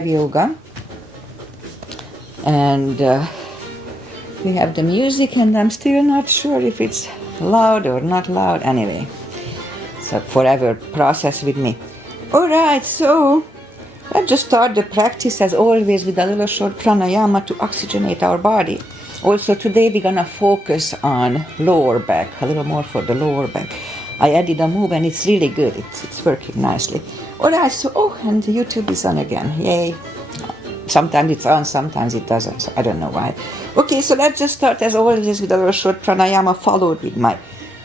Yoga, and we have the music, and I'm still not sure if it's loud or not loud. Anyway, it's a forever process with me. Alright, so let's just start the practice as always with a little short pranayama to oxygenate our body. Also today we're gonna focus on lower back, a little more for the lower back. I added a move and it's really good, it's working nicely. Alright, so, and YouTube is on again, yay. Sometimes it's on, sometimes it doesn't, so I don't know why. Okay, so let's just start as always with a little short pranayama followed with my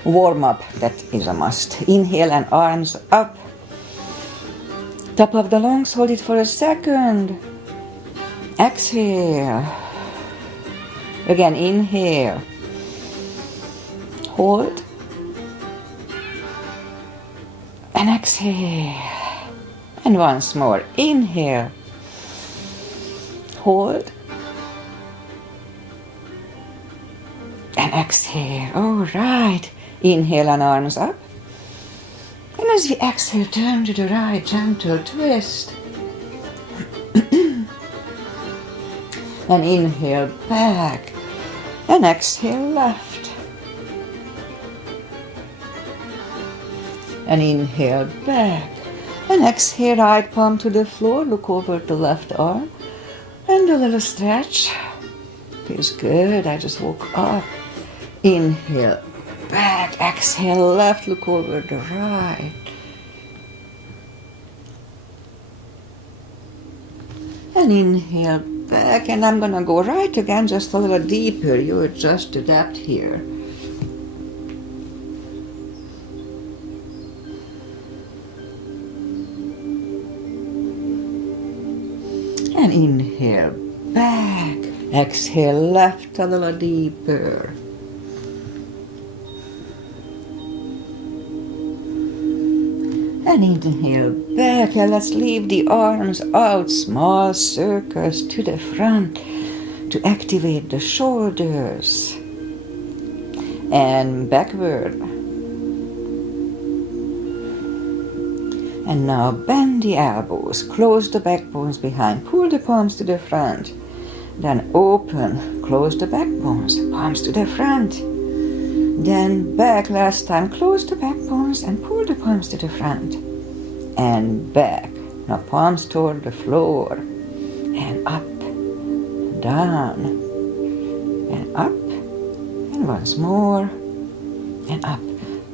warm-up, that is a must. Inhale and arms up. Top of the lungs, hold it for a second. Exhale. Again, inhale. Hold. And exhale. And once more, inhale. Hold. And exhale. All right. Inhale and arms up. And as we exhale, turn to the right, gentle twist. And inhale back. And exhale left. And inhale back. And exhale, right palm to the floor. Look over the left arm. And a little stretch. Feels good. I just woke up. Inhale back. Exhale left. Look over the right. And inhale back. And I'm going to go right again, just a little deeper. You adjust to that here. And inhale back. Exhale left a little deeper. And inhale back. And let's leave the arms out, small circles to the front to activate the shoulders. And backward. And now bend the elbows, close the backbones behind, pull the palms to the front. Then open, close the backbones, palms to the front. Then back, last time, close the backbones and pull the palms to the front. And back. Now palms toward the floor. And up, down, and up. And once more, and up.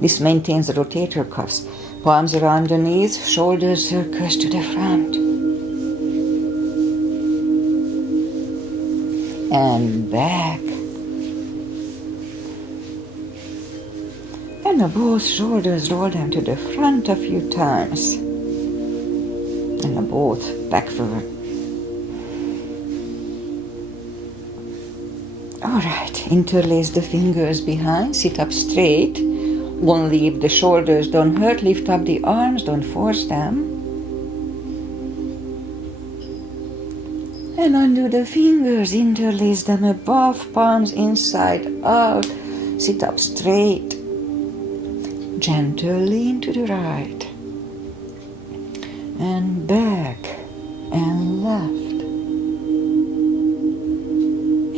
This maintains the rotator cuffs. Palms around the knees, shoulders circles to the front. And back. And now both shoulders, roll them to the front a few times. And now both backward. Alright, interlace the fingers behind, sit up straight. Won't leave the shoulders, don't hurt, lift up the arms, don't force them. And undo the fingers, interlace them above, palms inside out, sit up straight. Gentle lean to the right. And back, and left.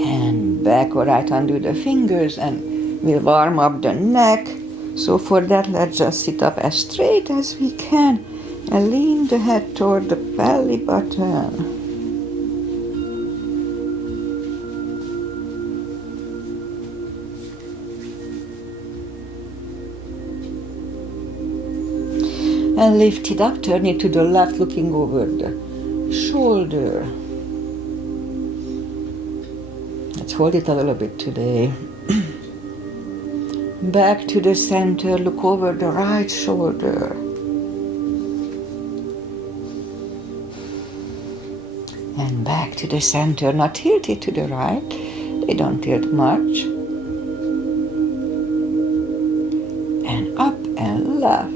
And back, alright, undo the fingers and we'll warm up the neck. So for that, let's just sit up as straight as we can and lean the head toward the belly button. And lift it up, turn it to the left, looking over the shoulder. Let's hold it a little bit today. Back to the center, look over the right shoulder. And back to the center, not tilt it to the right, they don't tilt much. And up and left.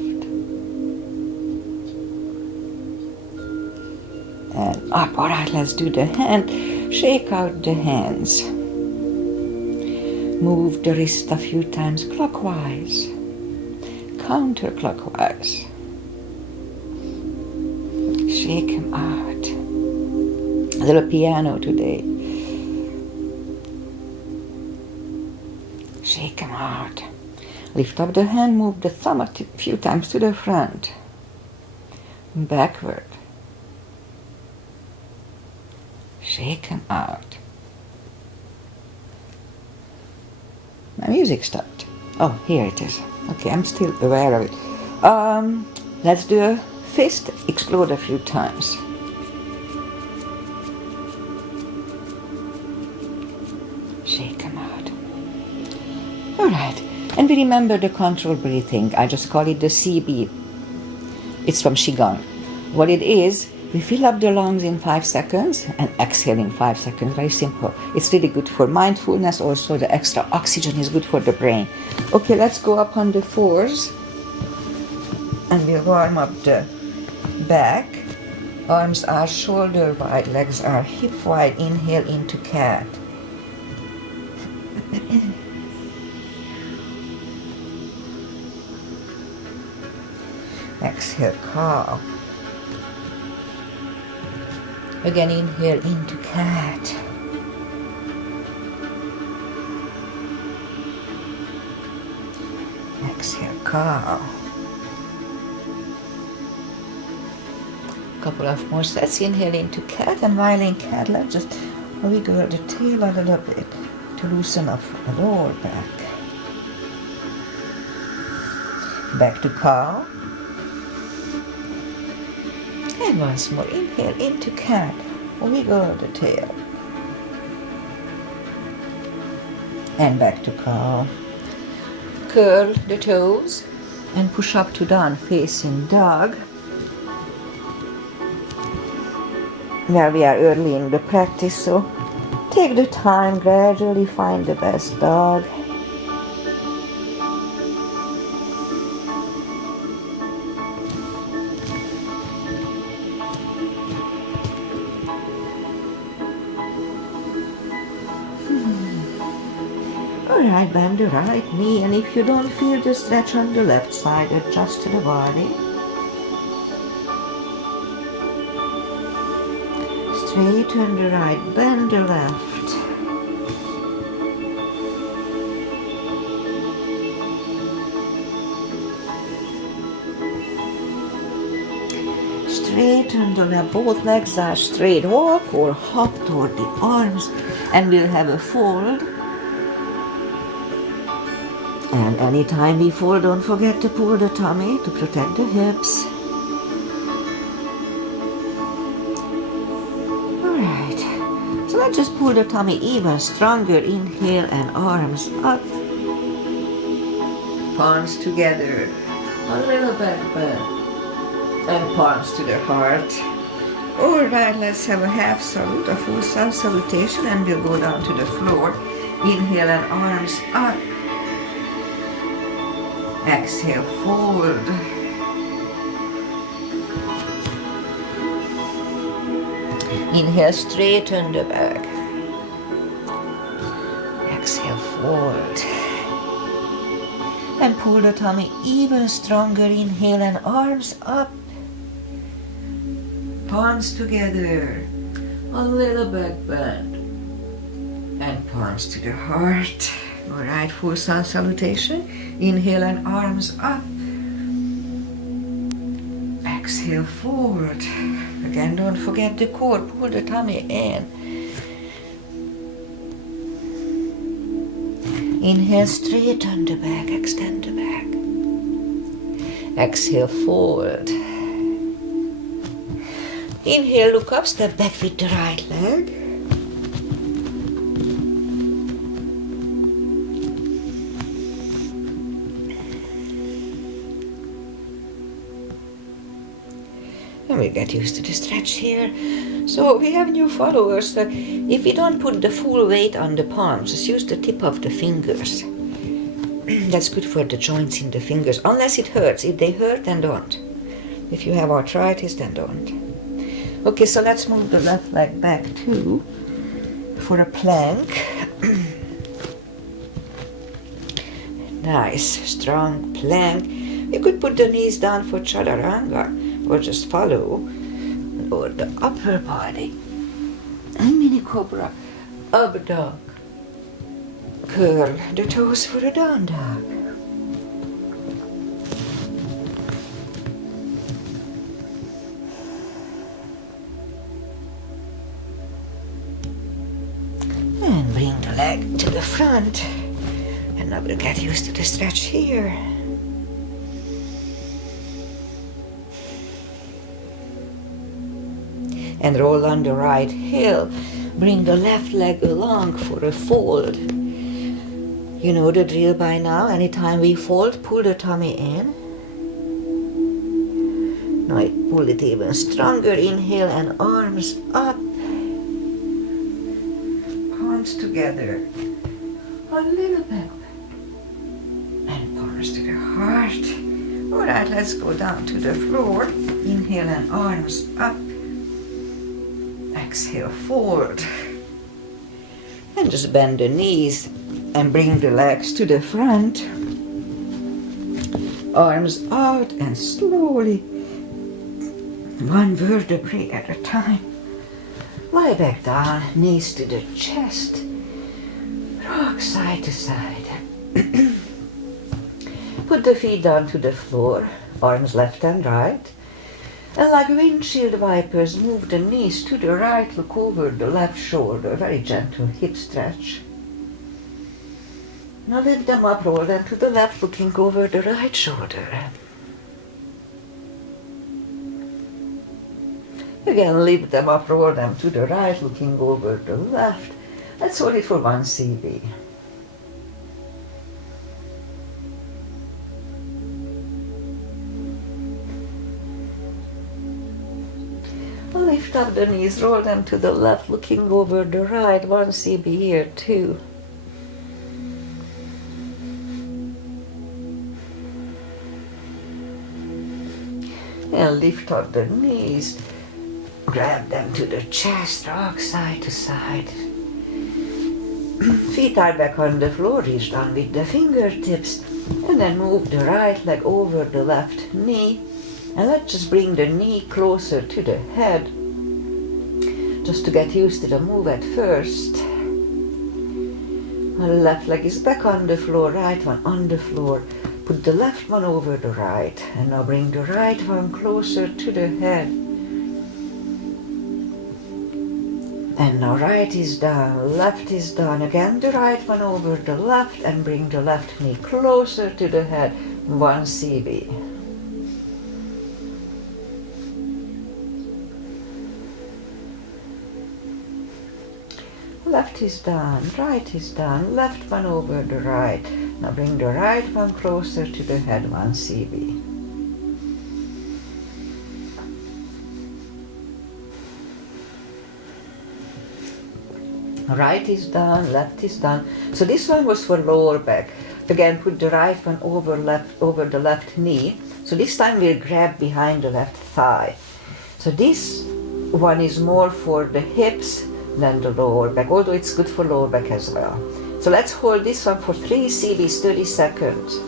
And up, alright, let's do the hand, shake out the hands. Move the wrist a few times clockwise, counterclockwise. Shake him out. A little piano today. Shake them out. Lift up the hand, move the thumb a few times to the front. Backward. Shake them out. My music stopped. Oh, here it is. Okay, I'm still aware of it. Let's do a fist explode a few times. Shake them out. Alright, and we remember the control breathing. I just call it the CB. It's from Qigong. What it is, we fill up the lungs in 5 seconds and exhale in 5 seconds. Very simple. It's really good for mindfulness. Also, the extra oxygen is good for the brain. Okay, let's go up on the fours. And we'll warm up the back. Arms are shoulder wide, legs are hip wide. Inhale into cat. Exhale, cow. Again, inhale into cat. Exhale, cow. Couple of more sets. Inhale into cat, and while in cat, let's just wiggle the tail a little bit to loosen up the lower back. Back to cow. And once more, inhale into cat, wiggle the tail. And back to cow. Curl the toes and push up to down facing dog. Now we are early in the practice, so take the time, gradually find the best dog. Alright, bend the right knee, and if you don't feel the stretch on the left side, adjust to the body. Straighten the right, bend the left. Straighten the left, both legs are straight. Walk or hop toward the arms, and we'll have a fold. And anytime we fold, don't forget to pull the tummy to protect the hips. Alright, so let's just pull the tummy even stronger. Inhale and arms up. Palms together. A little back bend. And palms to the heart. Alright, let's have a half salute, a full sun salutation, and we'll go down to the floor. Inhale and arms up. Exhale, fold. Inhale, straighten the back. Exhale, fold. And pull the tummy even stronger. Inhale and arms up. Palms together. A little back bend. And palms to the heart. Alright, full sun salutation. Inhale and arms up. Exhale, forward. Again, don't forget the core. Pull the tummy in. Inhale, straighten the back, extend the back. Exhale, forward. Inhale, look up, step back with the right leg. And we get used to the stretch here. So we have new followers. If we don't put the full weight on the palms, just use the tip of the fingers. That's good for the joints in the fingers, unless it hurts. If they hurt, then don't. If you have arthritis, then don't. Okay, so let's move the left leg back too for a plank. Nice, strong plank. You could put the knees down for chaturanga or just follow or the upper body. And mini cobra, up dog. Curl the toes for a down dog. And bring the leg to the front. And now we'll get used to the stretch here. And roll on the right heel. Bring the left leg along for a fold. You know the drill by now. Anytime we fold, pull the tummy in. Now pull it even stronger. Inhale and arms up. Palms together. A little bit. And palms to the heart. Alright, let's go down to the floor. Inhale and arms up. Exhale, forward. And just bend the knees and bring the legs to the front. Arms out and slowly, one vertebrae at a time. Lie back down, knees to the chest. Rock side to side. Put the feet down to the floor, arms left and right. And like windshield wipers, move the knees to the right, look over the left shoulder, very gentle hip stretch. Now lift them up, roll them to the left, looking over the right shoulder. Again, lift them up, roll them to the right, looking over the left. Let's hold it for 1 CV. Lift up the knees, roll them to the left, looking over the right, 1 CB here, 2. And lift up the knees, grab them to the chest, rock side to side. Feet are back on the floor, reach down with the fingertips, and then move the right leg over the left knee. And let's just bring the knee closer to the head, just to get used to the move at first. The left leg is back on the floor, right one on the floor. Put the left one over the right, and now bring the right one closer to the head. And now right is down, left is down. Again the right one over the left, and bring the left knee closer to the head, 1 CB. Left is down, right is down, left one over the right. Now bring the right one closer to the head, 1 CB. Right is down, left is down. So this one was for lower back. Again, put the right one over the left knee. So this time we'll grab behind the left thigh. So this one is more for the hips than the lower back, although it's good for lower back as well. So let's hold this one for 3 CBs, 30 seconds.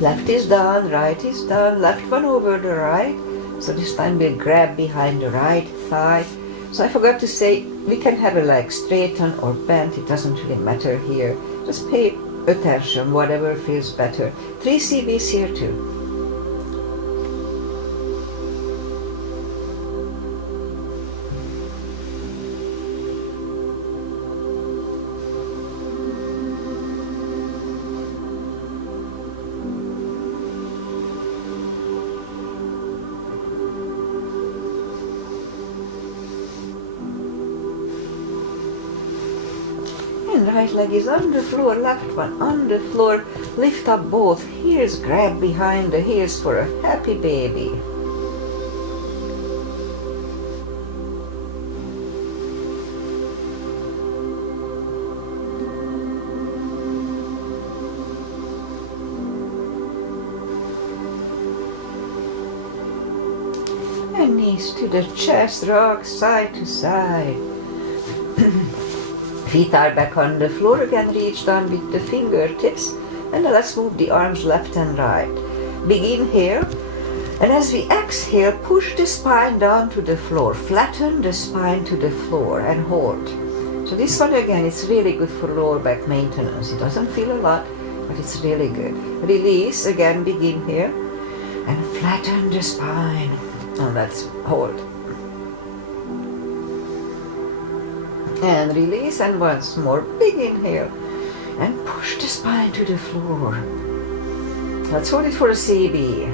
Left is down, right is down, left one over the right. So this time we'll grab behind the right thigh. So I forgot to say, we can have a leg straighten or bent, it doesn't really matter here. Just pay attention, whatever feels better. 3 CBs here too. And right leg is on the floor, left one on the floor. Lift up both heels, grab behind the heels for a happy baby. knees to the chest, rock side to side. Feet are back on the floor again, reach down with the fingertips. And now let's move the arms left and right. Begin here. And as we exhale, push the spine down to the floor. Flatten the spine to the floor and hold. So this one again, it's really good for lower back maintenance. It doesn't feel a lot, but it's really good. Release, again, begin here. And flatten the spine. And let's hold. And release, and once more, big inhale, and push the spine to the floor. Let's hold it for a CB.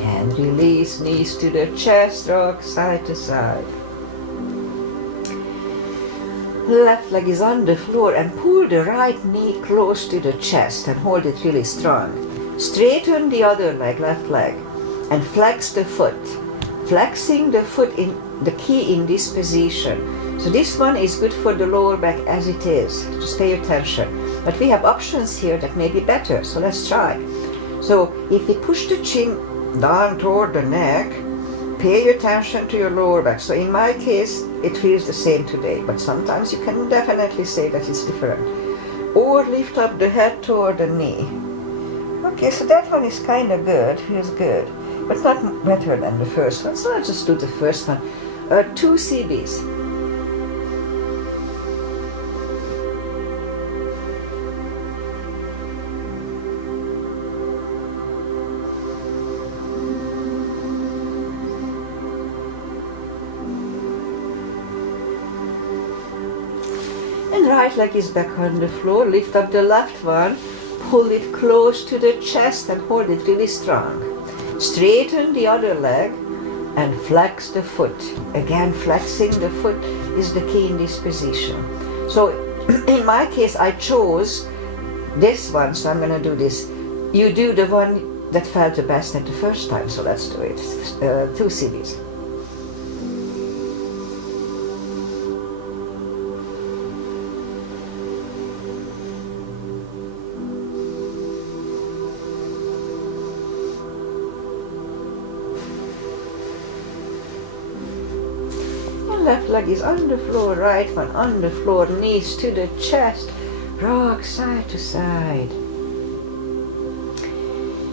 And release, knees to the chest, rock side to side. Left leg is on the floor and pull the right knee close to the chest and hold it really strong. Straighten the other leg, left leg, and flex the foot. Flexing the foot in the key in this position. So this one is good for the lower back as it is. Just pay attention. But we have options here that may be better, so let's try. So if we push the chin down toward the neck, pay attention to your lower back. So in my case, it feels the same today, but sometimes you can definitely say that it's different. Or lift up the head toward the knee. Okay, so that one is kind of good, feels good, but not better than the first one. So let's just do the first one. 2 CBs. And right leg is back on the floor. Lift up the left one. Pull it close to the chest and hold it really strong. Straighten the other leg and flex the foot. Again, flexing the foot is the key in this position. So in my case, I chose this one, so I'm going to do this. You do the one that felt the best at the first time, so let's do it. 2 CBs. Left leg is on the floor, right one on the floor, knees to the chest, rock side to side.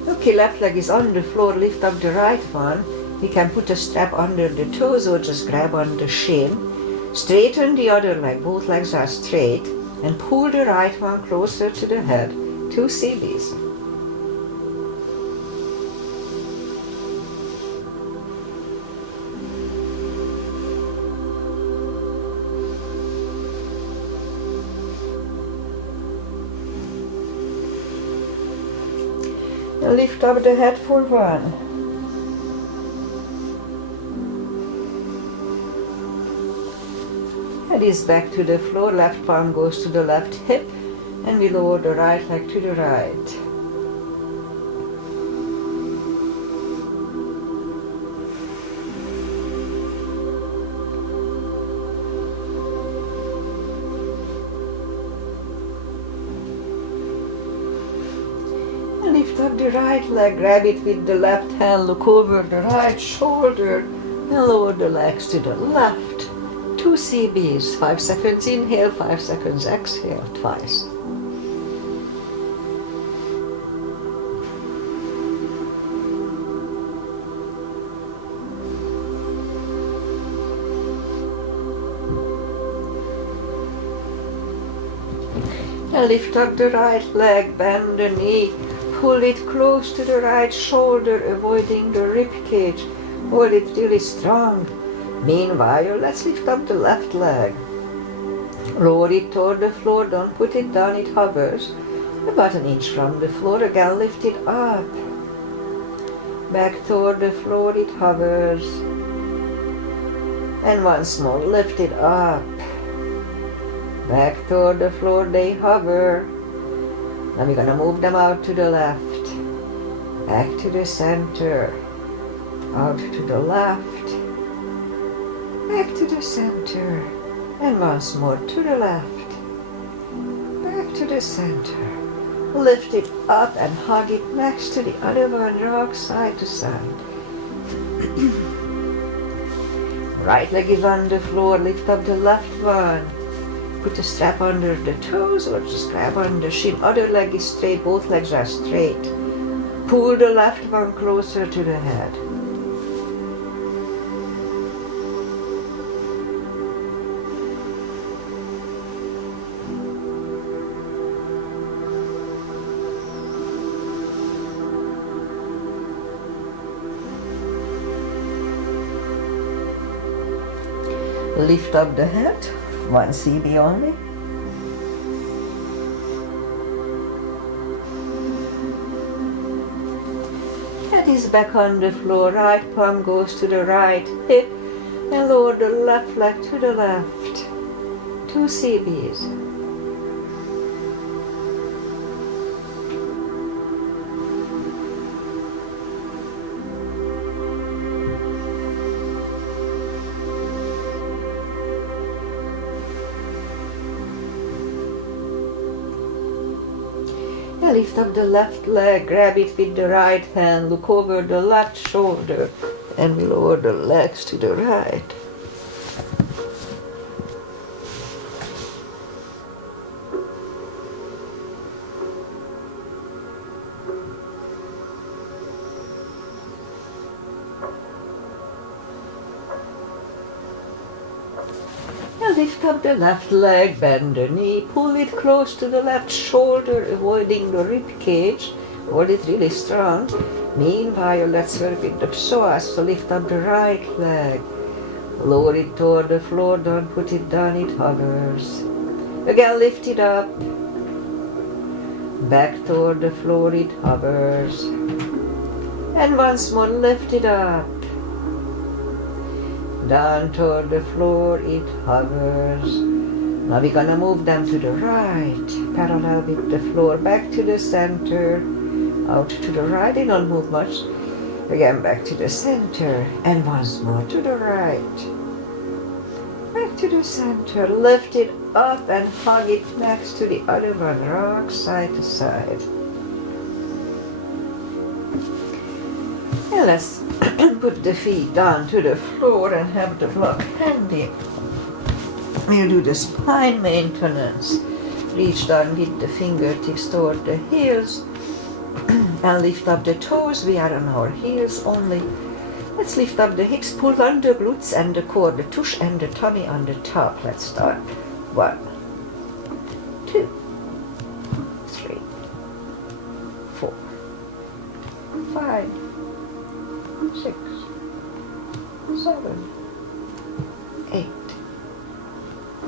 Okay, left leg is on the floor, lift up the right one. We can put a strap under the toes or just grab on the shin. Straighten the other leg, both legs are straight, and pull the right one closer to the head. 2 CBs. Lift up the head for 1. Head is back to the floor, left palm goes to the left hip, and we lower the right leg to the right. Lift up the right leg, grab it with the left hand, look over the right shoulder, and lower the legs to the left. 2 CBs, 5 seconds inhale, 5 seconds exhale, twice. Now lift up the right leg, bend the knee, pull it close to the right shoulder, avoiding the rib cage. Hold it really strong. Meanwhile, let's lift up the left leg. Lower it toward the floor, don't put it down, it hovers. About an inch from the floor, again lift it up. Back toward the floor, it hovers. And once more, lift it up. Back toward the floor, they hover. Now we're going to move them out to the left, back to the center, out to the left, back to the center, and once more to the left, back to the center, Lift it up and hug it next to the other one, rock side to side. Right leg is on the floor, lift up the left one. Put the strap under the toes or just grab on the shin. Other leg is straight, both legs are straight. Pull the left one closer to the head. Lift up the head, one CB only. Head is back on the floor, right palm goes to the right hip, and lower the left leg to the left. 2 CBs. Lift up the left leg, grab it with the right hand, look over the left shoulder and lower the legs to the right. Lift up the left leg, bend the knee, pull it close to the left shoulder, avoiding the rib cage. Hold it really strong. Meanwhile, let's work with the psoas. So lift up the right leg, lower it toward the floor, don't put it down, it hovers. Again, lift it up, back toward the floor, it hovers. And once more, lift it up. Down toward the floor, it hovers. Now we're gonna move them to the right, parallel with the floor, back to the center, out to the right, they don't move much. Again, back to the center, and once more to the right. Back to the center, lift it up and hug it next to the other one, rock side to side. And let's put the feet down to the floor and have the block handy. We'll do the spine maintenance. Reach down with the fingertips toward the heels and lift up the toes. We are on our heels only. Let's lift up the hips, pull on the glutes and the core, the tush and the tummy on the top. Let's start. 1, 2, 3, 4, 5, 6, 7, 8,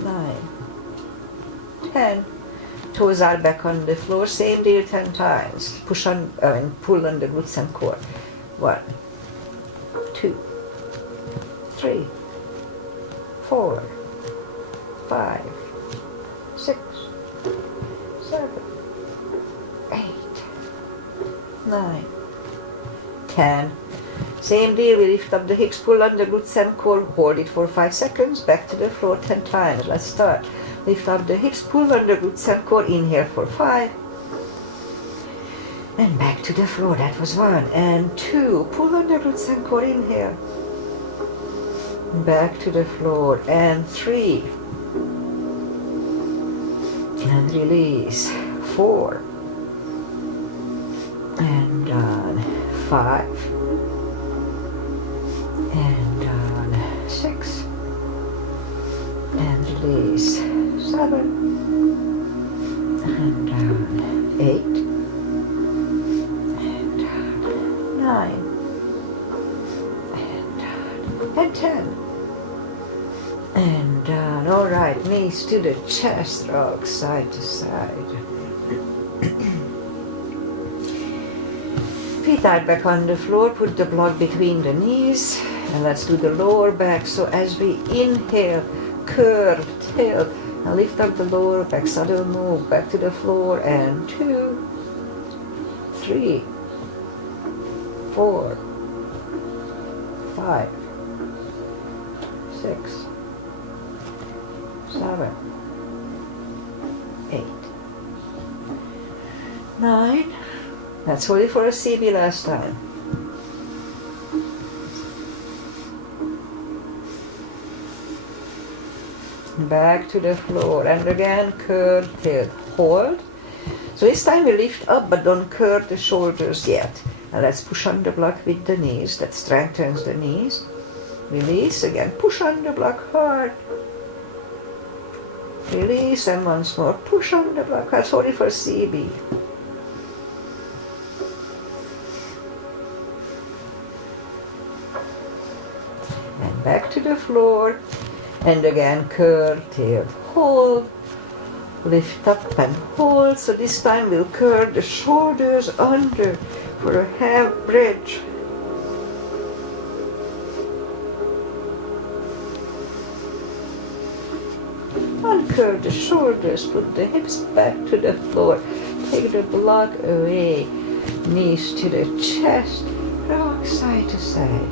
9, 10. Toes are back on the floor. Same deal 10 times. Push on and pull on the glutes and core. 1, 2, 3, 4, 5, 6, 7, 8, 9, 10. Same deal, we lift up the hips, pull on the glutes and core, hold it for 5 seconds, back to the floor 10 times. Let's start. Lift up the hips, pull on the glutes and core, inhale for 5. And back to the floor, that was 1. And 2, pull on the glutes and core, inhale. Back to the floor. And 3. And release. 4. And down. 5. And down. 6. And release. 7. And down. 8. And down. 9. And down. And 10. And down. All right, knees to the chest, rock side to side. Feet are back on the floor, put the block between the knees, and let's do the lower back. So as we inhale, curve, tilt, and lift up the lower back, sudden move, back to the floor, and 2, 3, 4, 5, 6, 7, 8, 9. Let's hold it for a CB last time. Back to the floor, and again curl, tilt, hold. So this time we lift up, but don't curl the shoulders yet. And let's push on the block with the knees. That strengthens the knees. Release again, push on the block hard. Release, and once more, push on the block hard. Sorry for CB. And back to the floor. And again, curl, tilt, hold. Lift up and hold. So this time we'll curl the shoulders under for a half bridge. Uncurl the shoulders, put the hips back to the floor. Take the block away. Knees to the chest. Rock side to side.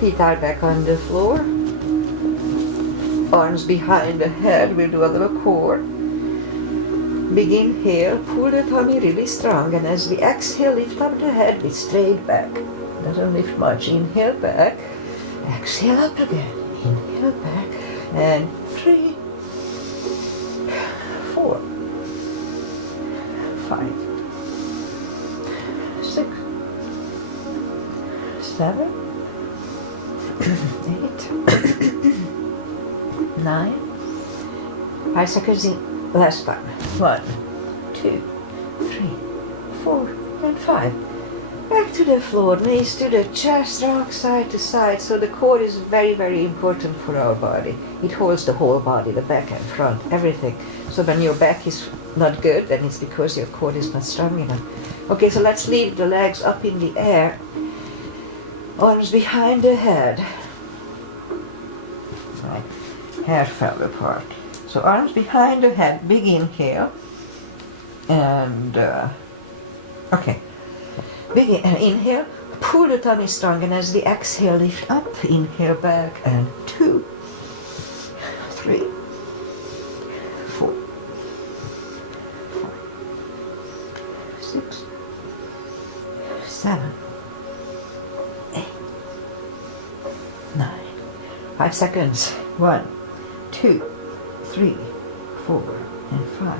Feet are back on the floor. Arms behind the head. We'll do a little core. Big inhale. Pull the tummy really strong. And as we exhale, lift up the head with straight back. Doesn't lift much. Inhale back. Exhale up again. Inhale back. And 3, 4, 5, 6, 7, 8, 9. 5 seconds in. Last time. 1, 2, 3, 4, and 5. Back to the floor, knees to the chest, rock side to side. So the core is very, very important for our body. It holds the whole body, the back and front, everything. So when your back is not good, then it's because your core is not strong enough. Okay, so let's leave the legs up in the air. Arms behind the head. Right. Hair fell apart. So arms behind the head, big inhale. And, okay. Big inhale, pull the tummy strong, and as we exhale, lift up, inhale back, and 2, 3, 4, 5, 6, 7, 8, 9. 5 seconds. 1, 2, 3, 4, and 5.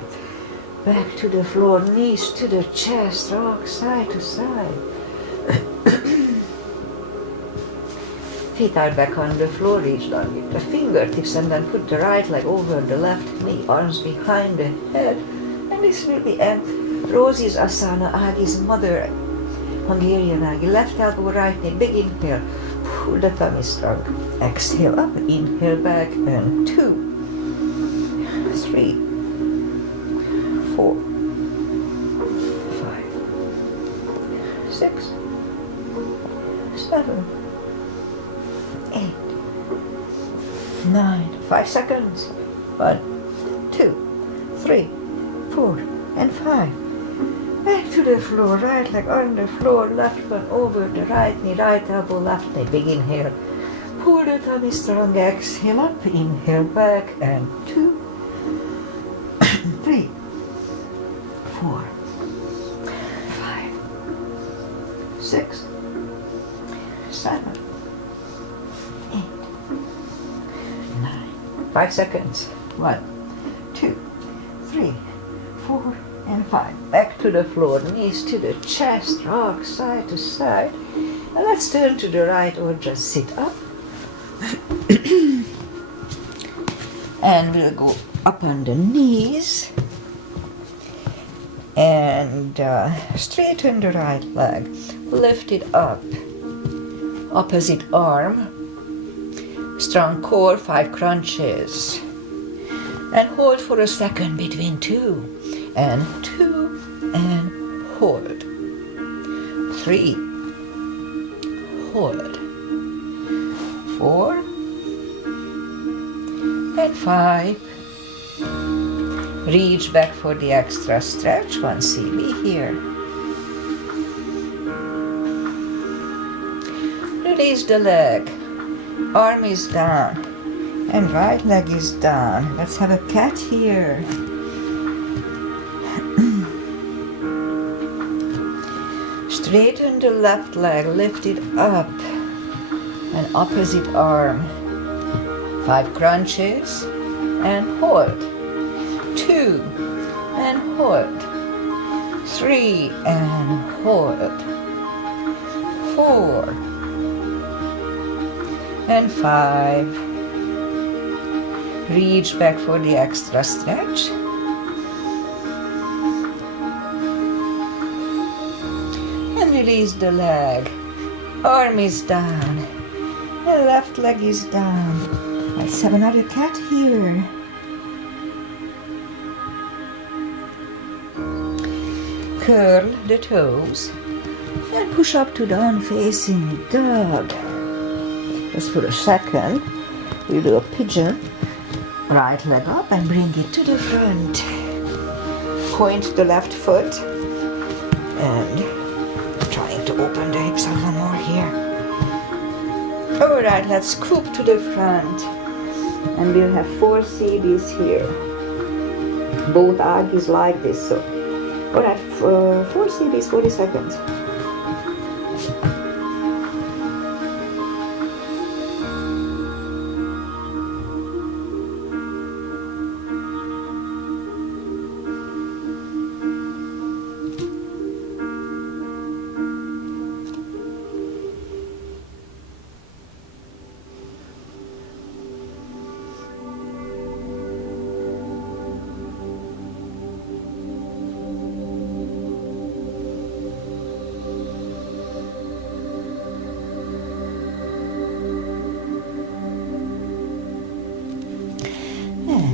Back to the floor, knees to the chest, rock side to side. Feet are back on the floor, reach down with the fingertips, and then put the right leg over the left knee, arms behind the head. And this will be Rosie's Asana, Agi's mother, Hungarian Agi. Left elbow, right knee, big inhale. Pull the tummy strong. Exhale up, inhale back, and 2, 3, 4, 5, 6, 7, 8, 9. 5 seconds. 1, 2, 3, 4, and 5. Back to the floor, right leg on the floor, left one over the right knee, right elbow, left knee. Big inhale. Pull the tummy strong, exhale up, inhale back, and 2, 3, 4, 5, 6, 7, 8, 9. 5 seconds. 1, 2, 3, 4, and 5. Back to the floor, knees to the chest, rock side to side. And let's turn to the right or just sit up. And we'll go up on the knees. And straighten the right leg. Lift it up. Opposite arm. Strong core, 5 crunches. And hold for a second between 2 and 2 and hold. 3. Hold. 4 and 5. Reach back for the extra stretch. 1 CB here. Release the leg. Arm is down. And right leg is down. Let's have a cat here. Straighten the left leg, lift it up, and opposite arm. 5 crunches, and hold. 2, and hold. 3, and hold. 4, and 5. Reach back for the extra stretch. And release the leg. Arm is down. The left leg is down. Let's have another cat here. Curl the toes and push up to down facing dog. Just for a second, we'll do a pigeon. Right leg up and bring it to the front. Point the left foot and trying to open the hips a little more here. Alright, let's scoop to the front. And we'll have 4 CBs here. Both agis like this. So, alright, 4 CBs, 40 seconds.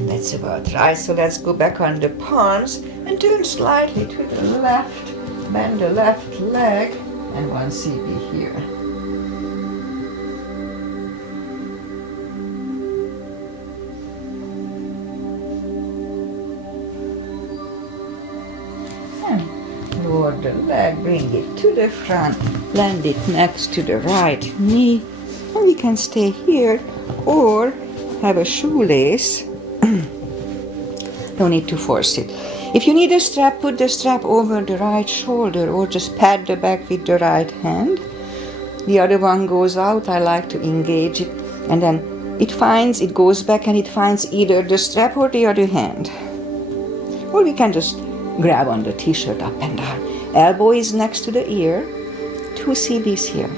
That's about right. So let's go back on the palms and turn slightly to the left. Bend the left leg and 1 CB here. And lower the leg, bring it to the front, land it next to the right knee. Or we can stay here or have a shoelace. No need to force it. If you need a strap, put the strap over the right shoulder or just pat the back with the right hand. The other one goes out. I like to engage it, and then it goes back and it finds either the strap or the other hand. Or we can just grab on the t-shirt up and down. Elbow is next to the ear. 2 CBs here.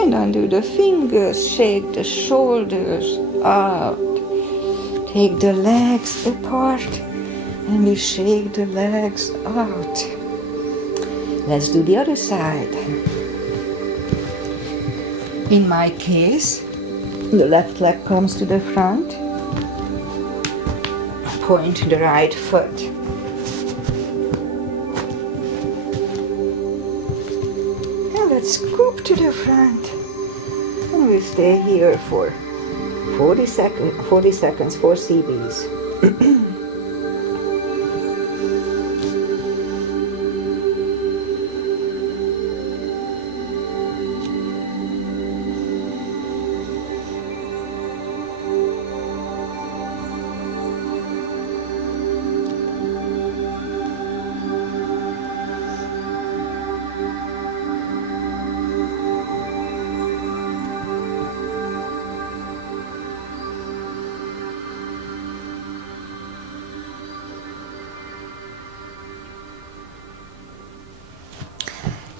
And undo the fingers, shake the shoulders out. Take the legs apart and we shake the legs out. Let's do the other side. In my case, the left leg comes to the front. Point the right foot. And let's scoop to the front. And we'll stay here for 40 seconds, 4 CBs.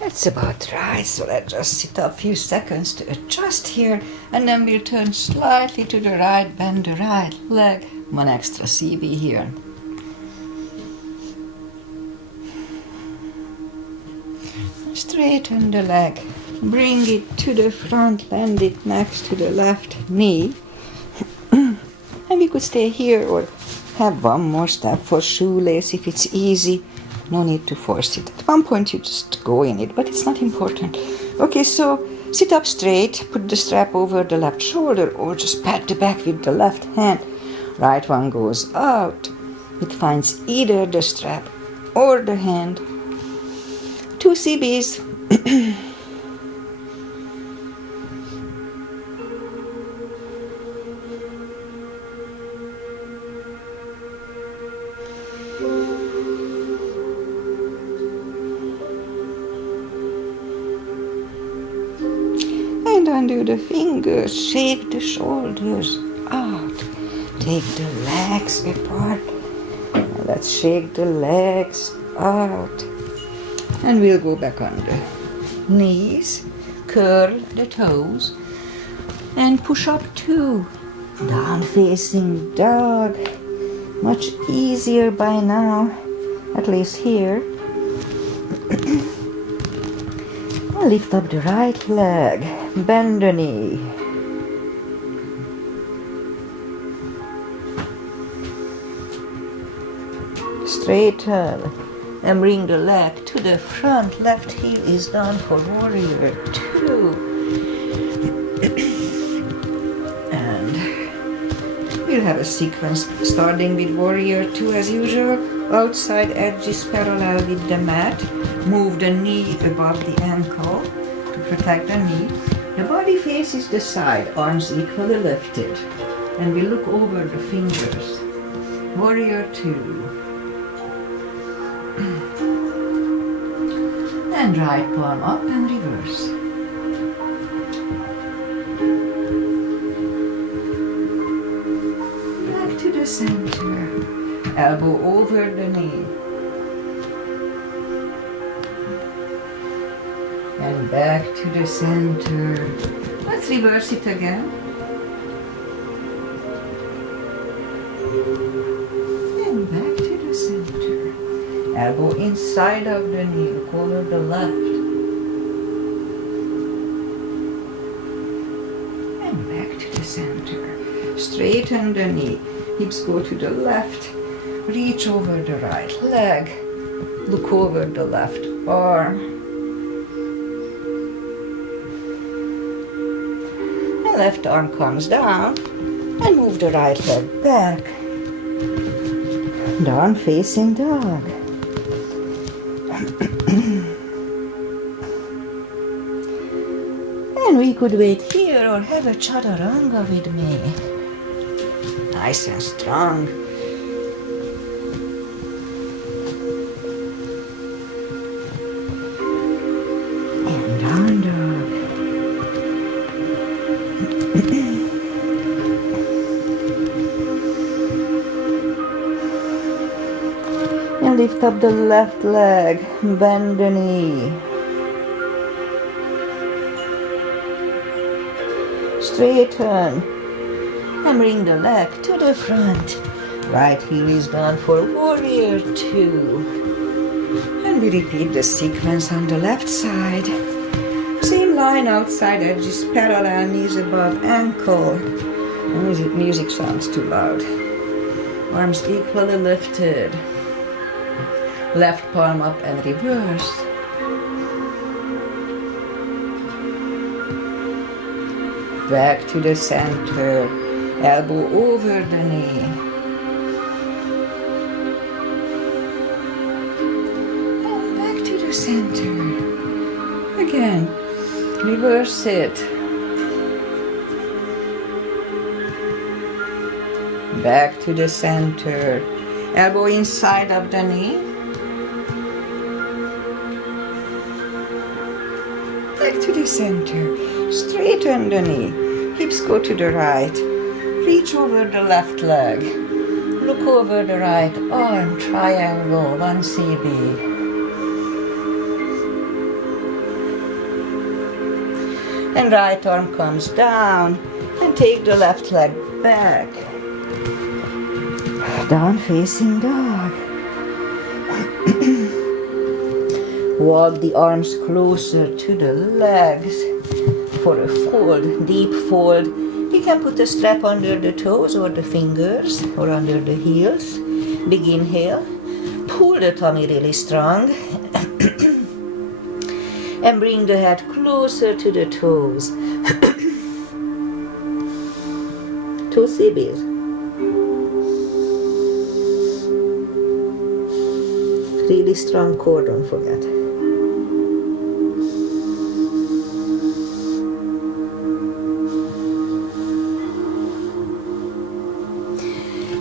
That's about right, so let's just sit up a few seconds to adjust here, and then we'll turn slightly to the right, bend the right leg, 1 extra CB here. Straighten the leg, bring it to the front, land it next to the left knee, and we could stay here or have one more step for shoelace if it's easy. No need to force it. At one point you just go in it, but it's not important. Okay, so sit up straight, put the strap over the left shoulder or just pat the back with the left hand. Right one goes out. It finds either the strap or the hand. 2 CBs. hand under the fingers. Shake the shoulders out. Take the legs apart. Now let's shake the legs out. And we'll go back on the knees. Curl the toes. And push up too. Down facing dog. Much easier by now. At least here. Lift up the right leg. Bend the knee. Straighten and bring the leg to the front. Left heel is down for warrior 2. And we'll have a sequence starting with warrior 2 as usual. Outside edges parallel with the mat. Move the knee above the ankle to protect the knee. The body faces the side, arms equally lifted. And we look over the fingers. Warrior 2. And right palm up and reverse. Back to the center. Elbow over the knee. And back to the center. Let's reverse it again. And back to the center. Elbow inside of the knee, look over the left. And back to the center. Straighten the knee. Hips go to the left. Reach over the right leg. Look over the left arm. The left arm comes down. And move the right leg back. Down facing dog. And we could wait here or have a chaturanga with me. Nice and strong. And down dog. And lift up the left leg. Bend the knee. Straighten and bring the leg to the front. Right heel is down for warrior 2. And we repeat the sequence on the left side. Same line, outside edges parallel, knees above ankle. Music sounds too loud. Arms equally lifted. Left palm up and reverse. Back to the center, elbow over the knee. And back to the center. Again, reverse it. Back to the center, elbow inside of the knee. Back to the center. Straighten the knee. Hips go to the right. Reach over the left leg. Look over the right arm. Triangle 1 CB. And right arm comes down. And take the left leg back. Down facing dog. Walk the arms closer to the legs. For a fold, deep fold. You can put a strap under the toes or the fingers or under the heels. Big inhale. Pull the tummy really strong. And bring the head closer to the toes. 2 CBs. Really strong core, don't forget.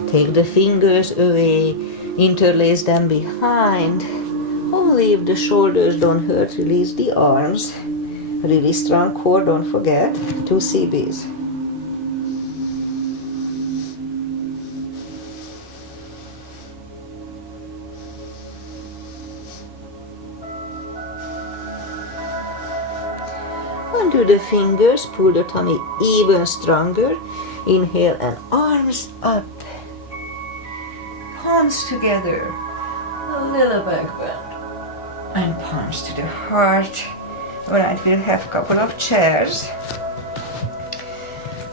Take the fingers away, interlace them behind. Only if the shoulders don't hurt, release the arms. Really strong core, don't forget. 2 CBs. Undo the fingers, pull the tummy even stronger. Inhale and arms up. Palms together. A little back bend. And palms to the heart. Alright, we'll have a couple of chairs.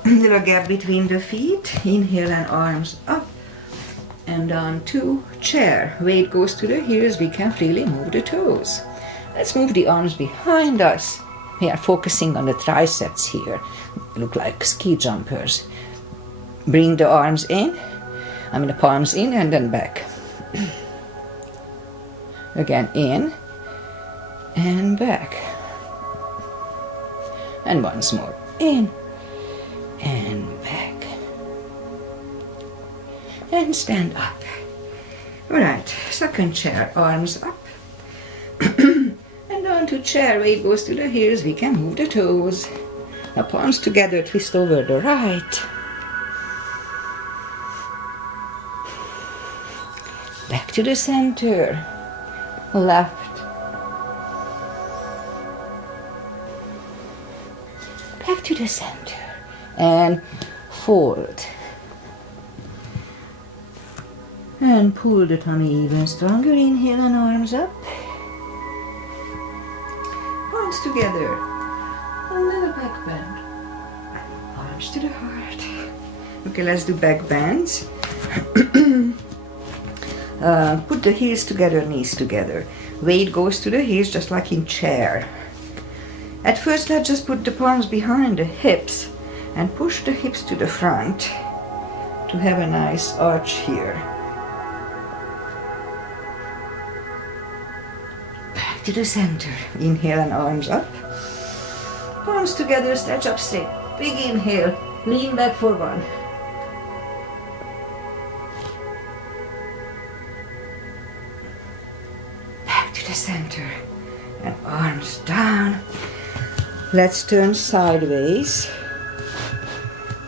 Little gap between the feet. Inhale and arms up. And down to chair. Weight goes to the heels. We can freely move the toes. Let's move the arms behind us. We are focusing on the triceps here. Look like ski jumpers. Bring the arms in. The palms in and then back. Again, in and back. And once more, in and back. And stand up. Alright, second chair, arms up. And down to chair, weight goes to the heels, we can move the toes. Now palms together, twist over the right. Back to the center. Left. Back to the center. And fold. And pull the tummy even stronger. Inhale and arms up. Palms together. A little back bend. Arms to the heart. Okay, let's do back bends. Put the heels together, knees together. Weight goes to the heels just like in chair. At first, let's just put the palms behind the hips and push the hips to the front to have a nice arch here. Back to the center. Inhale and arms up. Palms together, stretch up straight. Big inhale, lean back for one. Center and arms down. Let's turn sideways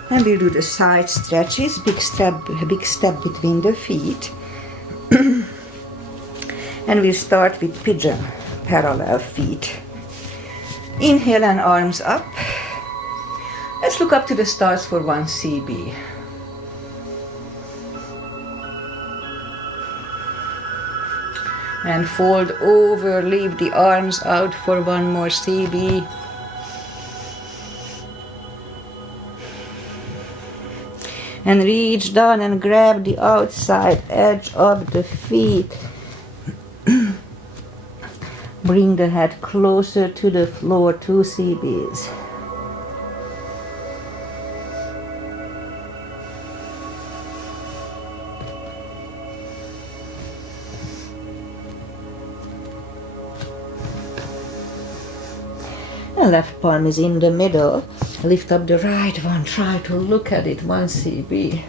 and we'll do the side stretches. Big step between the feet. And we'll start with pigeon, parallel feet. Inhale and arms up. Let's look up to the stars for 1 CB. And fold over, leave the arms out for 1 more CB. And reach down and grab the outside edge of the feet. Bring the head closer to the floor, 2 CBs. The left palm is in the middle. Lift up the right one. Try to look at it, 1 CB.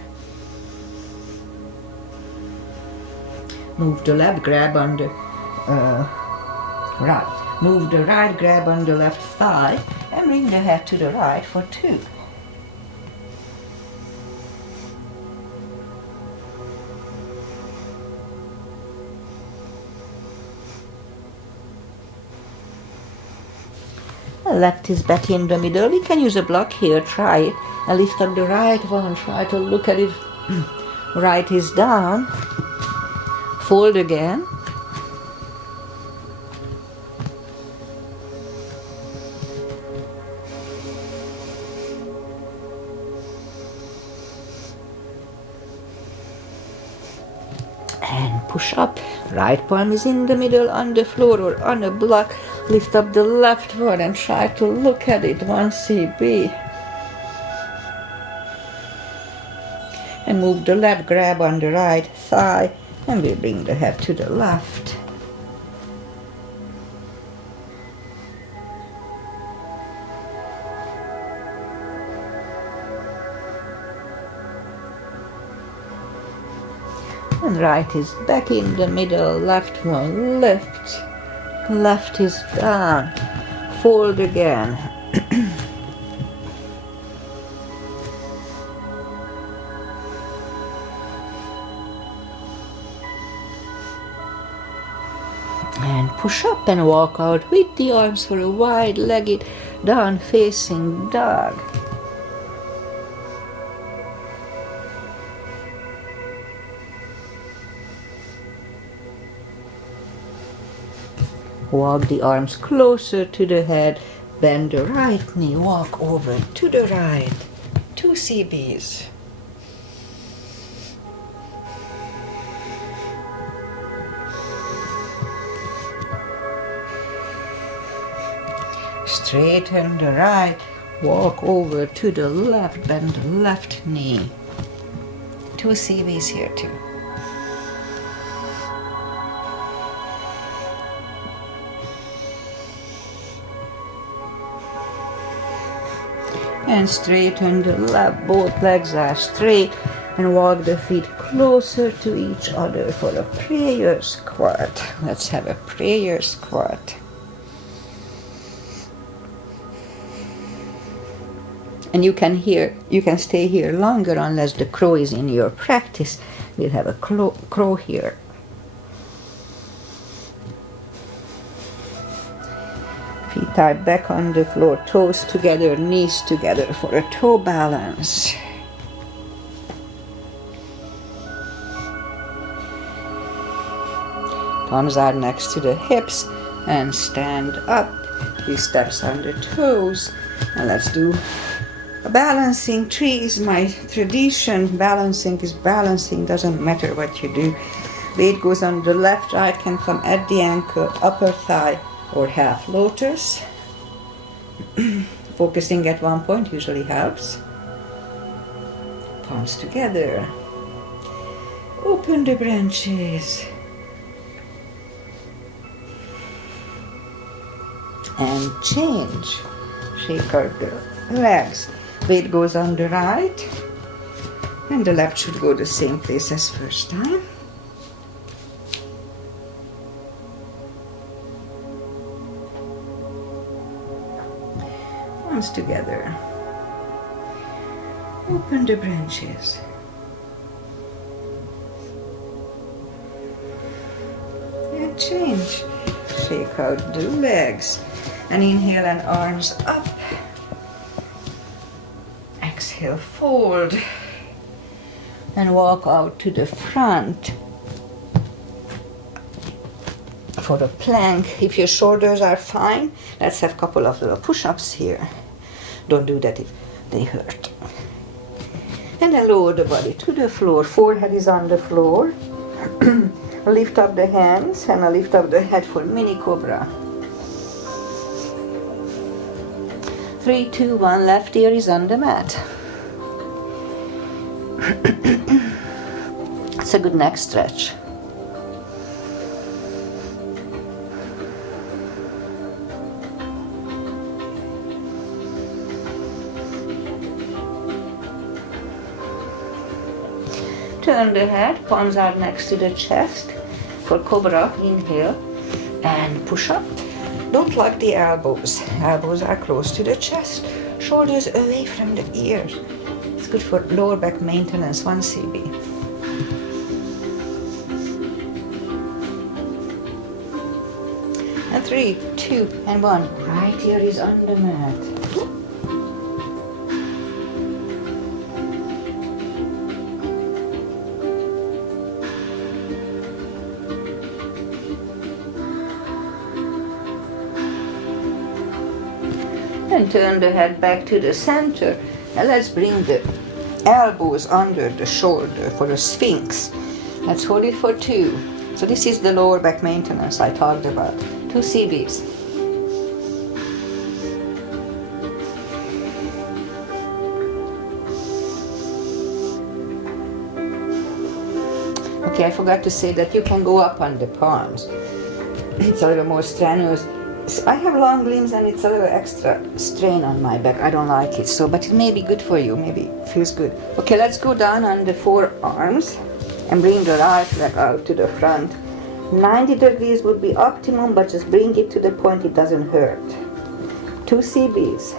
Move the left, grab on the right. Move the right, grab on the left thigh and bring the head to the right for 2. Left is back in the middle. We can use a block here. Try it. And lift up the right one. Try to look at it. Right is down. Fold again. And push up. Right palm is in the middle on the floor or on a block. Lift up the left one and try to look at it, 1 CB. And move the left, grab on the right thigh, and we bring the head to the left. And right is back in the middle, left one, lift. Left is down. fold again. And push up and walk out with the arms for a wide-legged down-facing dog. Walk the arms closer to the head, bend the right knee, walk over to the right, 2 CBs. Straighten the right, walk over to the left, bend the left knee. 2 CBs here too. And straighten the left, both legs are straight, and walk the feet closer to each other for a prayer squat. Let's have a prayer squat. And you can stay here longer unless the crow is in your practice. We'll have a crow here. Feet are back on the floor, toes together, knees together for a toe balance. Palms are next to the hips and stand up. 3 steps on the toes. And let's do a balancing. 3 is my tradition. Balancing is balancing, doesn't matter what you do. Weight goes on the left, right can come at the ankle, upper thigh, or half lotus. Focusing at one point usually helps. Palms together. Open the branches. And change. Shake out the legs. Weight goes on the right. And the left should go the same place as first time. Palms together. Open the branches. And change. Shake out the legs. And inhale and arms up. Exhale, fold. And walk out to the front for a plank. If your shoulders are fine, let's have a couple of little push-ups here. Don't do that if they hurt. And then lower the body to the floor. Forehead is on the floor. Lift up the hands and lift up the head for mini cobra. 3, 2, 1, left ear is on the mat. It's a good neck stretch. Turn the head, palms are next to the chest. For cobra, inhale and push up. Don't lock the elbows. Elbows are close to the chest. Shoulders away from the ears. It's good for lower back maintenance, 1 CB. And 3, 2, and 1. Right ear is on the mat. And turn the head back to the center. And let's bring the elbows under the shoulder for a sphinx. Let's hold it for 2. So this is the lower back maintenance I talked about. 2 CBs. Okay, I forgot to say that you can go up on the palms. It's a little more strenuous. I have long limbs and it's a little extra strain on my back. I don't like it, but it may be good for you. Maybe it feels good. Okay, let's go down on the forearms and bring the right leg out to the front. 90 degrees would be optimum, but just bring it to the point it doesn't hurt. 2 CBs.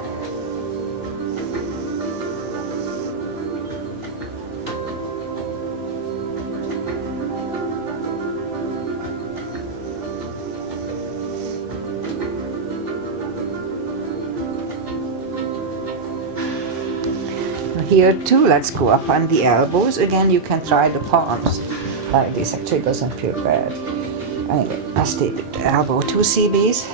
Here too, let's go up on the elbows. Again, you can try the palms like this. Actually, it doesn't feel bad. Anyway, I stay with the elbow, 2 CBs.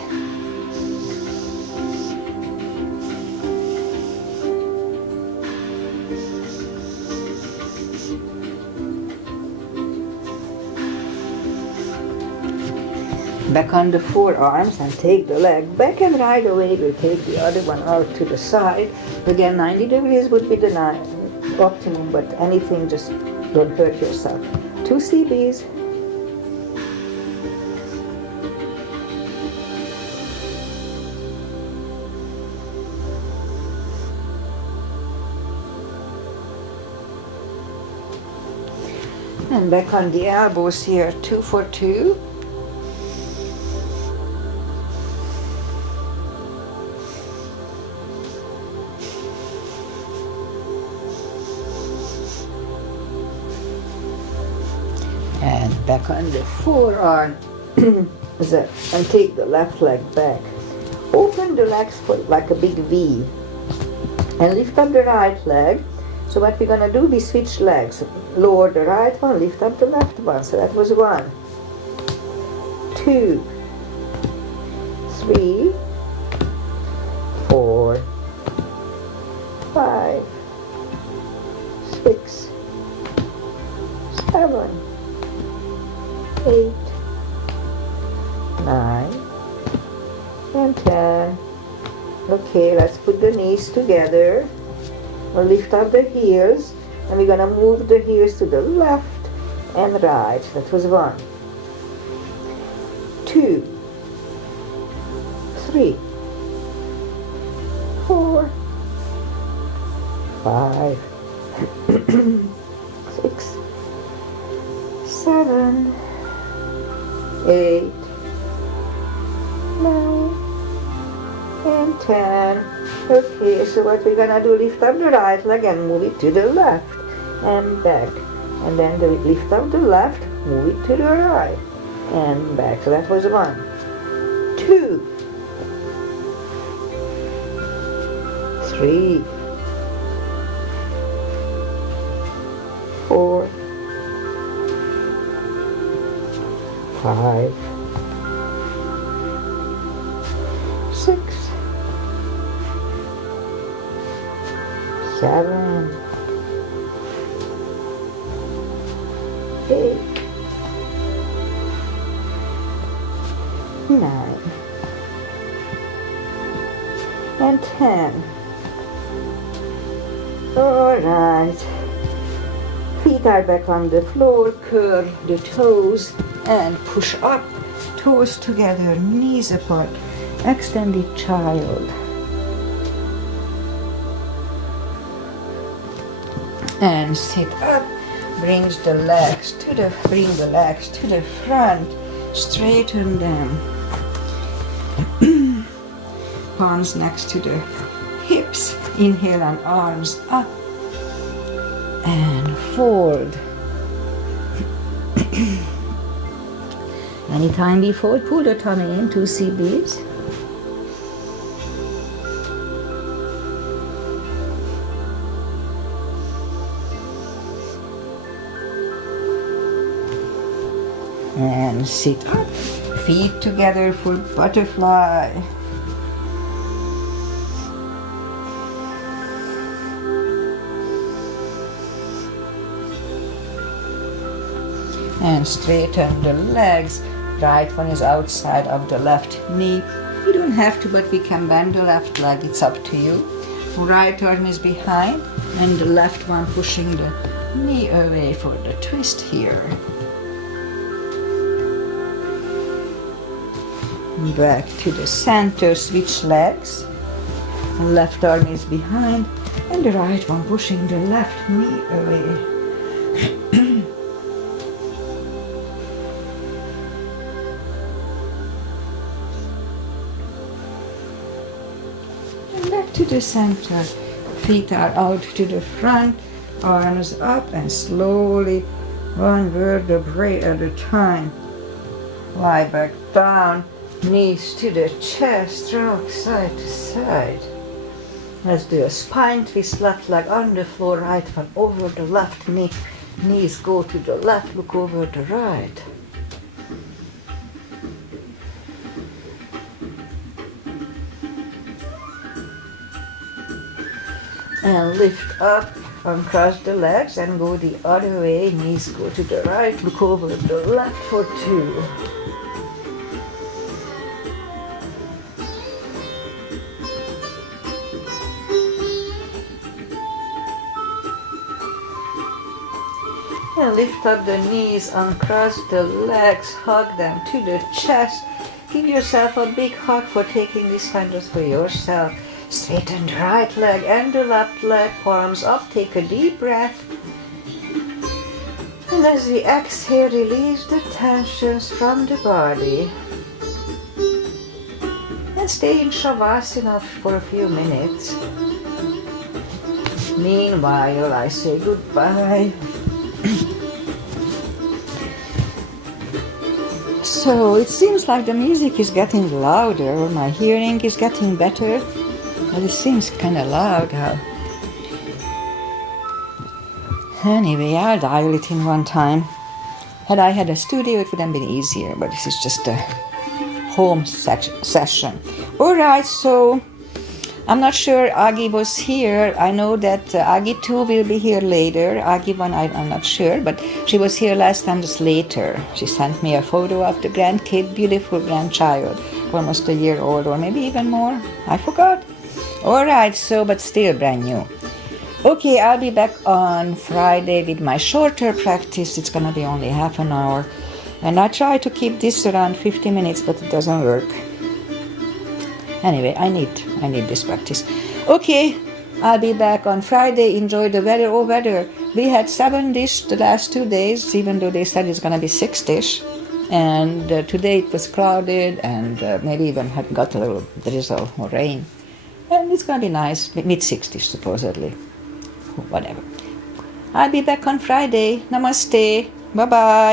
Back on the forearms and take the leg back, and right away we'll take the other one out to the side. Again, 90 degrees would be the optimum, but anything, just don't hurt yourself. 2 CBs. And back on the elbows here, 2 for 2. And back on the forearm and take the left leg back. Open the legs like a big V and lift up the right leg. So what we're gonna do, we switch legs. Lower the right one, lift up the left one. So that was 1, 2, 3, 4, 5, 6, 7, 8, 9, and 10. Okay, let's put the knees together. We'll lift up the heels, and we're gonna move the heels to the left and right. That was 1, 2, 3, 4, 5, 6, 7, 8, 9, and 10. Okay, so what we're gonna do, lift up the right leg and move it to the left and back. And then lift up the left, move it to the right and back. So that was 1, 2, 3, 4, 5, 6, 7, 8, 9, and 10. All right. Feet are back on the floor. Curl the toes and push up. Toes together, knees apart. Extended child. And sit up. Bring the legs to the front. Straighten them. Palms next to the hips. Inhale and arms up and fold. Anytime we fold, pull the tummy in, 2 CBs. And sit up, feet together for butterfly. And straighten the legs. Right one is outside of the left knee. You don't have to, but we can bend the left leg, it's up to you. Right arm is behind and the left one pushing the knee away for the twist here. Back to the center, switch legs. The left arm is behind and the right one pushing the left knee away. the center. Feet are out to the front, arms up, and slowly, one vertebrae at a time. Lie back down, knees to the chest, rock side to side. Let's do a spine twist, left leg on the floor, right one over the left knee. Knees go to the left, look over the right. And lift up, uncross the legs and go the other way. Knees go to the right, look over the left for 2. And lift up the knees, uncross the legs, hug them to the chest. Give yourself a big hug for taking this time just for yourself. Straighten the right leg and the left leg, palms up, take a deep breath. And as we exhale, release the tensions from the body. And stay in Shavasana for a few minutes. Meanwhile, I say goodbye. So it seems like the music is getting louder, or my hearing is getting better. But it seems kind of loud. Anyway, I'll dial it in one time. Had I had a studio, it would have been easier, but this is just a home session. Alright, so I'm not sure Agi was here. I know that Agi 2 will be here later. Agi 1, I'm not sure, but she was here last time, just later. She sent me a photo of the grandkid, beautiful grandchild, almost a year old, or maybe even more. I forgot. Alright, so, but still brand new. Okay, I'll be back on Friday with my shorter practice. It's gonna be only half an hour. And I try to keep this around 50 minutes, but it doesn't work. Anyway, I need this practice. Okay, I'll be back on Friday. Enjoy the weather. Oh, weather. We had 7-ish the last 2 days, even though they said it's gonna be 6-ish. And today it was clouded and maybe even had got a little drizzle or rain. And it's gonna be nice, mid-60s supposedly. Whatever. I'll be back on Friday. Namaste. Bye-bye.